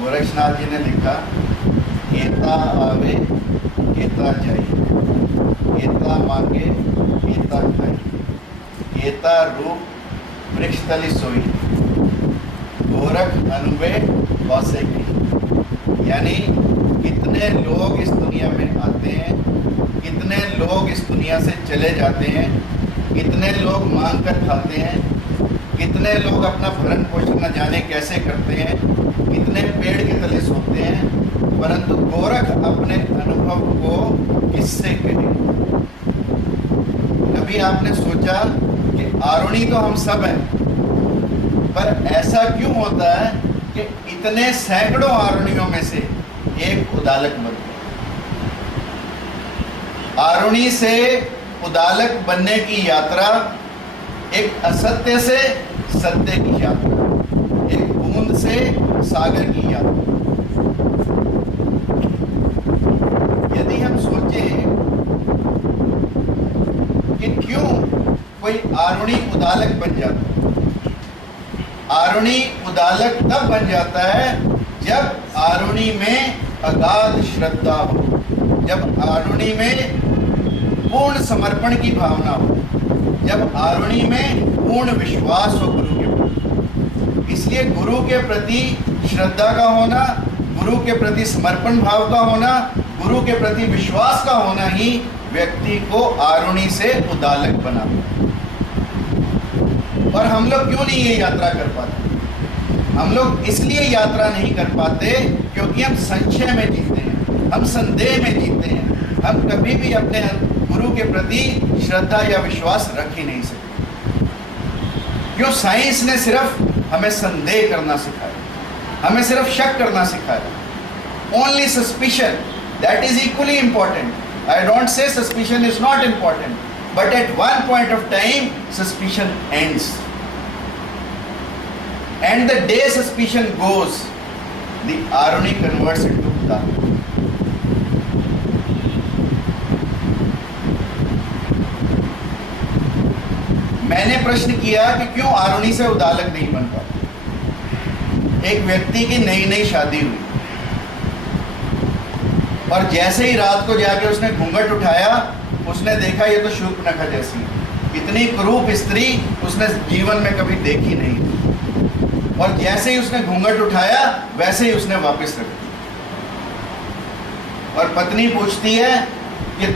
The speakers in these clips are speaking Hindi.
गोरक्षनाथ जी ने लिखा, केता आवे केता जाई, केता मांगे केता खाई, केता रूप वृक्ष तली सोई, गोरख अनुवे कौसे की। यानी कितने लोग इस दुनिया में आते हैं, कितने लोग इस दुनिया से चले जाते हैं, कितने लोग मांग कर खाते हैं, कितने लोग अपना भरण पोषण न जाने कैसे करते हैं, कितने पेड़ के तले सोते हैं, परंतु गोरख अपने अनुभव को किससे कहे। कभी आपने सोचा कि आरुणी तो हम सब हैं, पर ऐसा क्यों होता है कि इतने सैकड़ों आरुणियों में से एक उदालक बनता है? आरुणी से उदालक बनने की यात्रा एक असत्य से सत्य की यात्रा, एक बूंद से सागर की यात्रा। यदि हम सोचें कि क्यों कोई आरुणी उदालक बन जाता है, आरुणी उदालक तब बन जाता है जब आरुणी में अगाध श्रद्धा हो, जब आरुणी में पूर्ण समर्पण की भावना हो, जब आरुणी में पूर्ण विश्वास हो गुरु के प्रति। इसलिए गुरु के प्रति श्रद्धा का होना, गुरु के प्रति समर्पण भाव का होना, गुरु के प्रति विश्वास का होना ही व्यक्ति को आरुणी से उदालक बनाता है। और हम लोग क्यों नहीं ये यात्रा कर पाते? हम लोग इसलिए यात्रा नहीं कर पाते क्योंकि हम संशय में जीते हैं, हम संदेह में जीते हैं, हम कभी भी अपने गुरु के प्रति श्रद्धा या विश्वास रख ही नहीं सकते। क्यों? साइंस ने सिर्फ हमें संदेह करना सिखाया, हमें सिर्फ शक करना सिखाया। Only suspicion, that is equally important. I don't say suspicion is not important, but at one point of time suspicion ends, and the day suspicion goes, the Aruni converts into Udalak. मैंने प्रश्न किया कि क्यों आरुणी से उदालक नहीं बन पाता। एक व्यक्ति की नई नई शादी हुई और जैसे ही रात को जाके उसने घूंघट उठाया, उसने देखा ये तो शूर्पणखा जैसी है। इतनी कुरूप स्त्री उसने जीवन में कभी देखी नहीं। और जैसे ही उसने घूंघट उठाया वैसे ही उसने वापस रख दी। और पत्नी पूछती है कि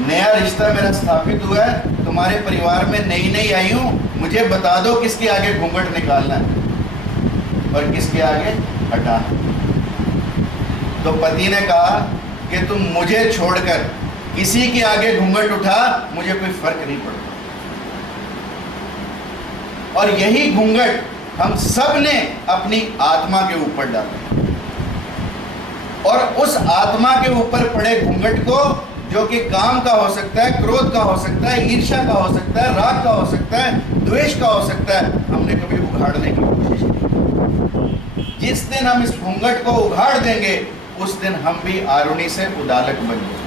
नया रिश्ता मेरा स्थापित हुआ है, तुम्हारे परिवार में नई नई आई हूँ, मुझे बता दो किसके आगे घूंघट निकालना है और किसके आगे हटाना। तो पति ने कहा कि तुम मुझे छोड़कर किसी के आगे घूंघट उठा, मुझे कोई फर्क नहीं पड़ता। और यही घूंघट हम सब ने अपनी आत्मा के ऊपर डाला, और उस आत्मा के ऊपर पड़े घूंघट को, जो कि काम का हो सकता है, क्रोध का हो सकता है, ईर्ष्या का हो सकता है, राग का हो सकता है, द्वेष का हो सकता है, हमने कभी उघाड़ने की कोशिश नहीं। जिस दिन हम इस घूंघट को उघाड़ देंगे, उस दिन हम भी आरुणी से उदालक बन जाएंगे।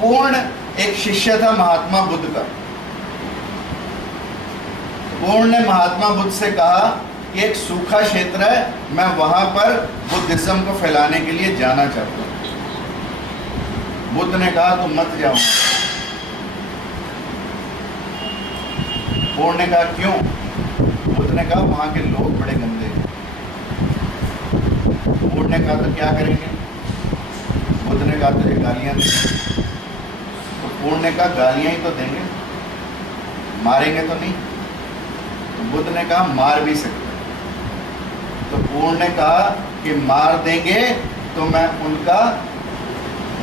पूर्ण एक शिष्य था महात्मा बुद्ध का। पूर्ण ने महात्मा बुद्ध से कहा कि एक सूखा क्षेत्र है, मैं वहां पर बुद्धिज्म को फैलाने के लिए जाना चाहता हूं। बुद्ध ने कहा तुम मत जाओ। पूर्ण ने कहा क्यों? बुद्ध ने कहा वहां के लोग बड़े गंदे हैं। पूर्ण ने कहा तो क्या करेंगे? बुद्ध ने कहा तुझे गालियां देंगे। तो पूर्ण ने कहा गालियां ही तो देंगे, मारेंगे तो नहीं। तो बुद्ध ने कहा मार भी सकते। तो पूर्ण ने कहा कि मार देंगे तो मैं उनका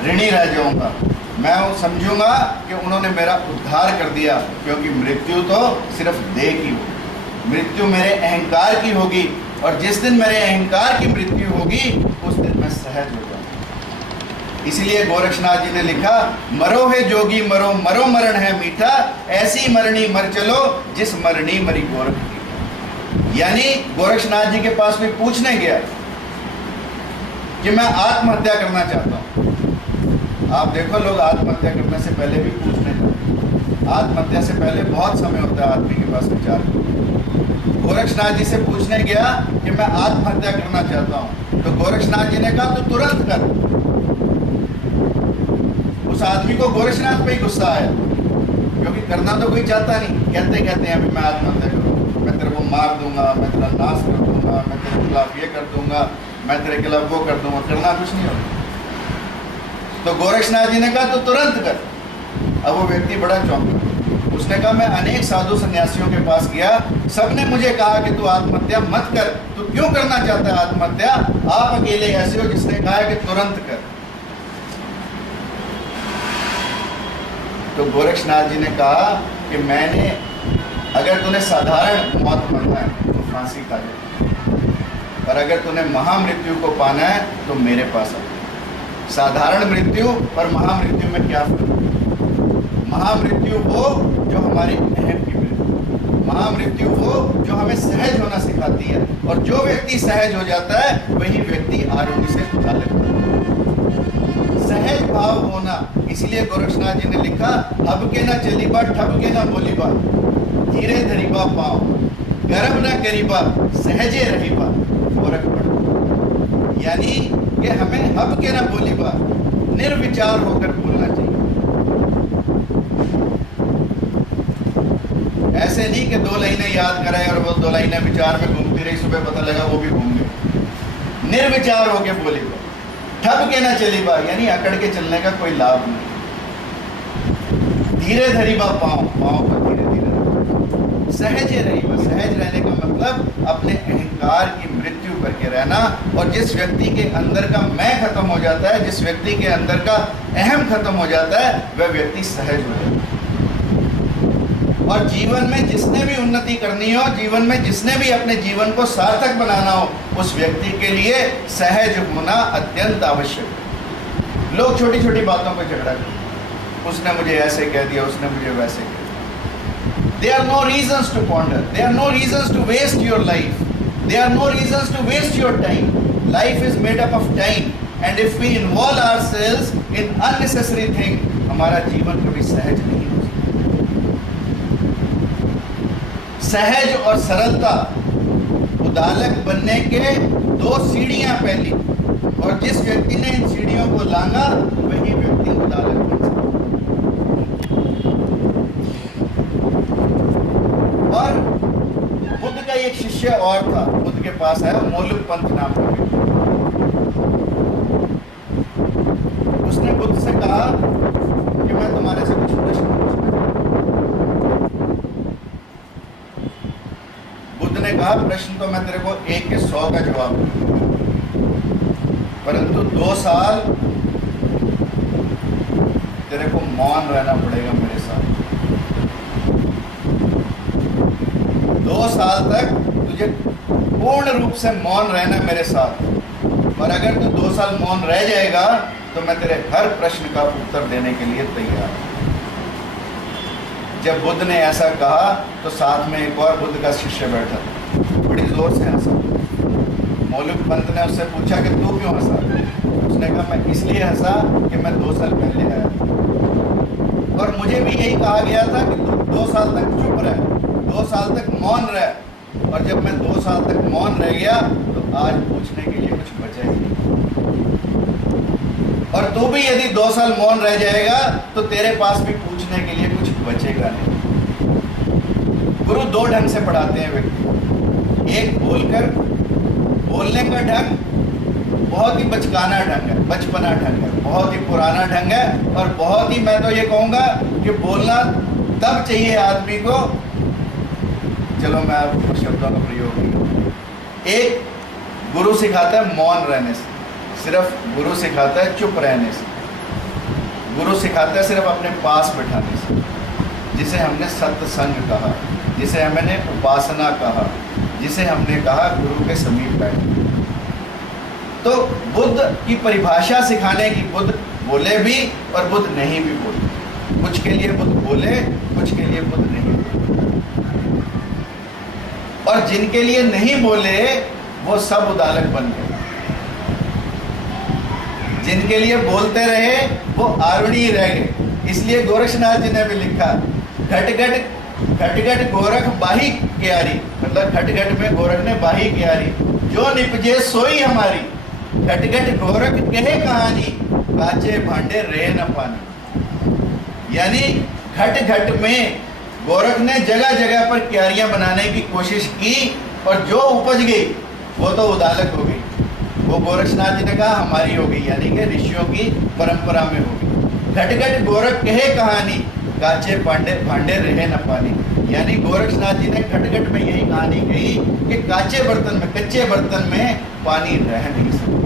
ऋणी रह जाऊंगा, मैं वो समझूंगा कि उन्होंने मेरा उद्धार कर दिया, क्योंकि मृत्यु तो सिर्फ देह की होगी, मृत्यु मेरे अहंकार की होगी, और जिस दिन मेरे अहंकार की मृत्यु होगी उस दिन मैं सहज हो जाऊंगा। इसलिए गोरक्षनाथ जी ने लिखा, मरो है जोगी मरो, मरो मरण है मीठा, ऐसी मरनी मर चलो जिस मरनी मरी गोरख की। यानी गोरक्षनाथ जी के पास में पूछने गया कि मैं आत्महत्या करना चाहता हूँ। आप देखो लोग आत्महत्या करने से पहले भी पूछने जाते हैं। आत्महत्या से पहले बहुत समय होता है आदमी के पास विचार। गोरक्षनाथ जी से पूछने गया कि मैं आत्महत्या करना चाहता हूँ, तो गोरक्षनाथ जी ने कहा तो तुरंत कर। उस आदमी को गोरक्षनाथ पे ही गुस्सा आया, क्योंकि करना तो कोई चाहता नहीं। कहते कहते हैं अभी मैं आत्महत्या करूँ, मैं तेरे को मार दूंगा, मैं तेरा नाश कर दूंगा, मैं तेरे खिलाफ ये कर दूंगा, मैं तेरे खिलाफ वो कर दूंगा, करना कुछ नहीं होगा। तो गोरक्षनाथ जी ने कहा तो तुरंत कर। अब वो व्यक्ति बड़ा चौंका। उसने कहा मैं अनेक साधु सन्यासियों के पास गया, सबने मुझे कहा कि तू आत्महत्या मत कर, तू क्यों करना चाहता है आत्महत्या? आप अकेले ऐसे हो जिसने कहा है कि तुरंत कर। तो गोरक्षनाथ जी ने कहा कि मैंने, अगर तूने साधारण मौत मरना है तो फांसी खा ले, और अगर तूने महामृत्यु को पाना है तो मेरे पास आ। साधारण मृत्यु और महामृत्यु में क्या फर्क? महामृत्यु वो जो हमारी अहम की मृत्यु, महामृत्यु वो जो हमें सहज होना सिखाती है, और जो व्यक्ति सहज हो जाता है वही व्यक्ति आरोग्य से उदालक होता है। सहज भाव होना, इसलिए गोरक्षनाथ जी ने लिखा हब के ना चलीबा, ठब के ना बोलीबा, धीरे धरीबा पाओ, गर्म न करीबा, सहजे रहीबा, गोरख पढ़। यानी कि हमें हब के ना बोलीबा, निर्विचार होकर बोलना चाहिए। ऐसे नहीं कि 2 लाइनें याद कराए और वो 2 लाइनें विचार में घूमती रही, सुबह पता लगा वो भी घूम गए। निर्विचार होके बोलीबा, ठब के ना चलीबा, यानी अकड़ के चलने का कोई लाभ नहीं। धीरे धरीबा पाँव, पाँव पर धीरे धीरे। सहज रहीबा, सहज रहने का मतलब अपने अहंकार की मृत्यु करके रहना। और जिस व्यक्ति के अंदर का मैं खत्म हो जाता है, जिस व्यक्ति के अंदर का अहम खत्म हो जाता है, वह व्यक्ति सहज हो जाता है। और जीवन में जिसने भी उन्नति करनी हो, जीवन में जिसने भी अपने जीवन को सार्थक बनाना हो, उस व्यक्ति के लिए सहज होना अत्यंत आवश्यक है। लोग छोटी छोटी बातों पर झगड़ा करते हैं, उसने मुझे ऐसे कह दिया, उसने मुझे वैसे कह दिया। There are no reasons to ponder. There are no reasons to waste your life. There are no reasons to waste your time. Life is made up of time, and if we involve ourselves in unnecessary thing, हमारा जीवन कभी सहज नहीं हो सकता। सहज और सरलता उदालक बनने के 2 सीढ़ियां पहली, और जिस व्यक्ति ने इन सीढ़ियों को लांगा वही व्यक्ति उदालक बन सकता। और बुद्ध का एक शिष्य और था, बुद्ध के पास आया मोलुकपंथ नाम का व्यक्ति। उसने बुद्ध से कहा कि मैं तुम्हारे से कुछ प्रश्न पूछना। बुद्ध ने कहा प्रश्न तो मैं तेरे को 1 के 100 का जवाब दूंगा, परंतु 2 साल तेरे को मौन रहना पड़ेगा मेरे साथ। 2 साल तक तुझे पूर्ण रूप से मौन रहना मेरे साथ, और अगर तू 2 साल मौन रह जाएगा तो मैं तेरे हर प्रश्न का उत्तर देने के लिए तैयार हूं। जब बुद्ध ने ऐसा कहा तो साथ में एक और बुद्ध का शिष्य बैठा था, बड़ी जोर से हंसा। मोलुकपंथ ने उससे पूछा कि तू क्यों हंसा? उसने कहा मैं इसलिए हंसा कि मैं 2 साल पहले आया था, और मुझे भी यही कहा गया था कि तू 2 साल तक चुप रह, 2 साल तक मौन रह। और जब मैं 2 साल तक मौन रह गया तो आज पूछने के लिए कुछ बचा ही नहीं। और तू भी यदि 2 साल मौन रह जाएगा तो तेरे पास भी पूछने के लिए कुछ बचेगा नहीं। गुरु 2 ढंग से पढ़ाते हैं व्यक्ति। एक बोलकर, बोलने का ढंग बहुत ही बचकाना ढंग है, बचपना ढंग है, बहुत ही पुराना ढंग है, और बहुत ही, मैं तो ये कहूँगा कि बोलना तब चाहिए आदमी को, चलो मैं आपको शब्दों का प्रयोग नहीं। एक गुरु सिखाता है मौन रहने से, सिर्फ गुरु सिखाता है चुप रहने से, गुरु सिखाता है सिर्फ अपने पास बैठाने से, जिसे हमने सत्संग कहा, जिसे हमने उपासना कहा, जिसे हमने कहा गुरु के समीप बैठना। तो बुद्ध की परिभाषा सिखाने की, बुद्ध बोले भी और बुद्ध नहीं भी बोले। कुछ के लिए बुद्ध बोले, कुछ के लिए बुद्ध नहीं बोले, और जिनके लिए नहीं बोले वो सब उदालक बन गए। जिनके लिए बोलते रहे वो आरुणी रह गए। इसलिए गोरक्षनाथ जी ने भी लिखा, घट घट गोरख बाही क्यारी, मतलब घट घट में गोरख ने बाही क्यारी, जो निपजे सोई हमारी, घट घट गोरख कहे कहानी, काचे भांडे रहे न पानी। यानी घट घट में गोरख ने जगह जगह पर क्यारियां बनाने की कोशिश की और जो उपज गई वो तो उदालक हो गई। वो गोरक्षनाथ जी ने कहा हमारी हो गई, यानी कि ऋषियों की परंपरा में हो गई। घट घट गोरख कहे कहानी, काचे भांडे रहे न पानी। यानी गोरक्षनाथ जी ने घट घट में यही कहानी कही कि काचे बर्तन में, कच्चे बर्तन में पानी रह नहीं सकता।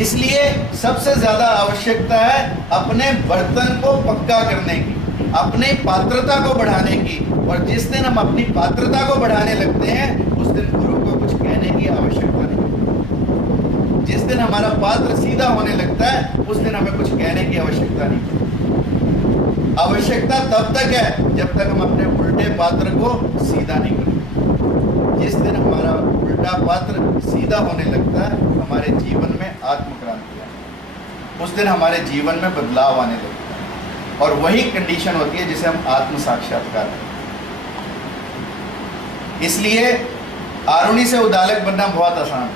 इसलिए सबसे ज्यादा आवश्यकता है अपने बर्तन को पक्का करने की, अपनी पात्रता को बढ़ाने की। और जिस दिन हम अपनी पात्रता को बढ़ाने लगते हैं उस दिन गुरु को कुछ कहने की आवश्यकता नहीं। जिस दिन हमारा पात्र सीधा होने लगता है उस दिन हमें कुछ कहने की आवश्यकता नहीं। आवश्यकता तब तक है जब तक हम अपने उल्टे पात्र को सीधा नहीं करते। जिस दिन हमारा उल्टा पात्र सीधा होने लगता है हमारे जीवन में आत्मक्रांति आती है, उस दिन हमारे जीवन में बदलाव आने लगता है। और वही कंडीशन होती है जिसे हम आत्म साक्षात्कार कहते हैं। इसलिए आरुणि से उदालक बनना बहुत आसान है,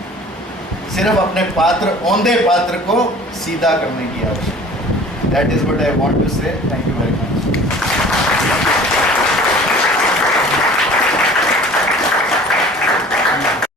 सिर्फ अपने पात्र, औंधे पात्र को सीधा करने की आवश्यकता है। That is what I want to say. Thank you very much.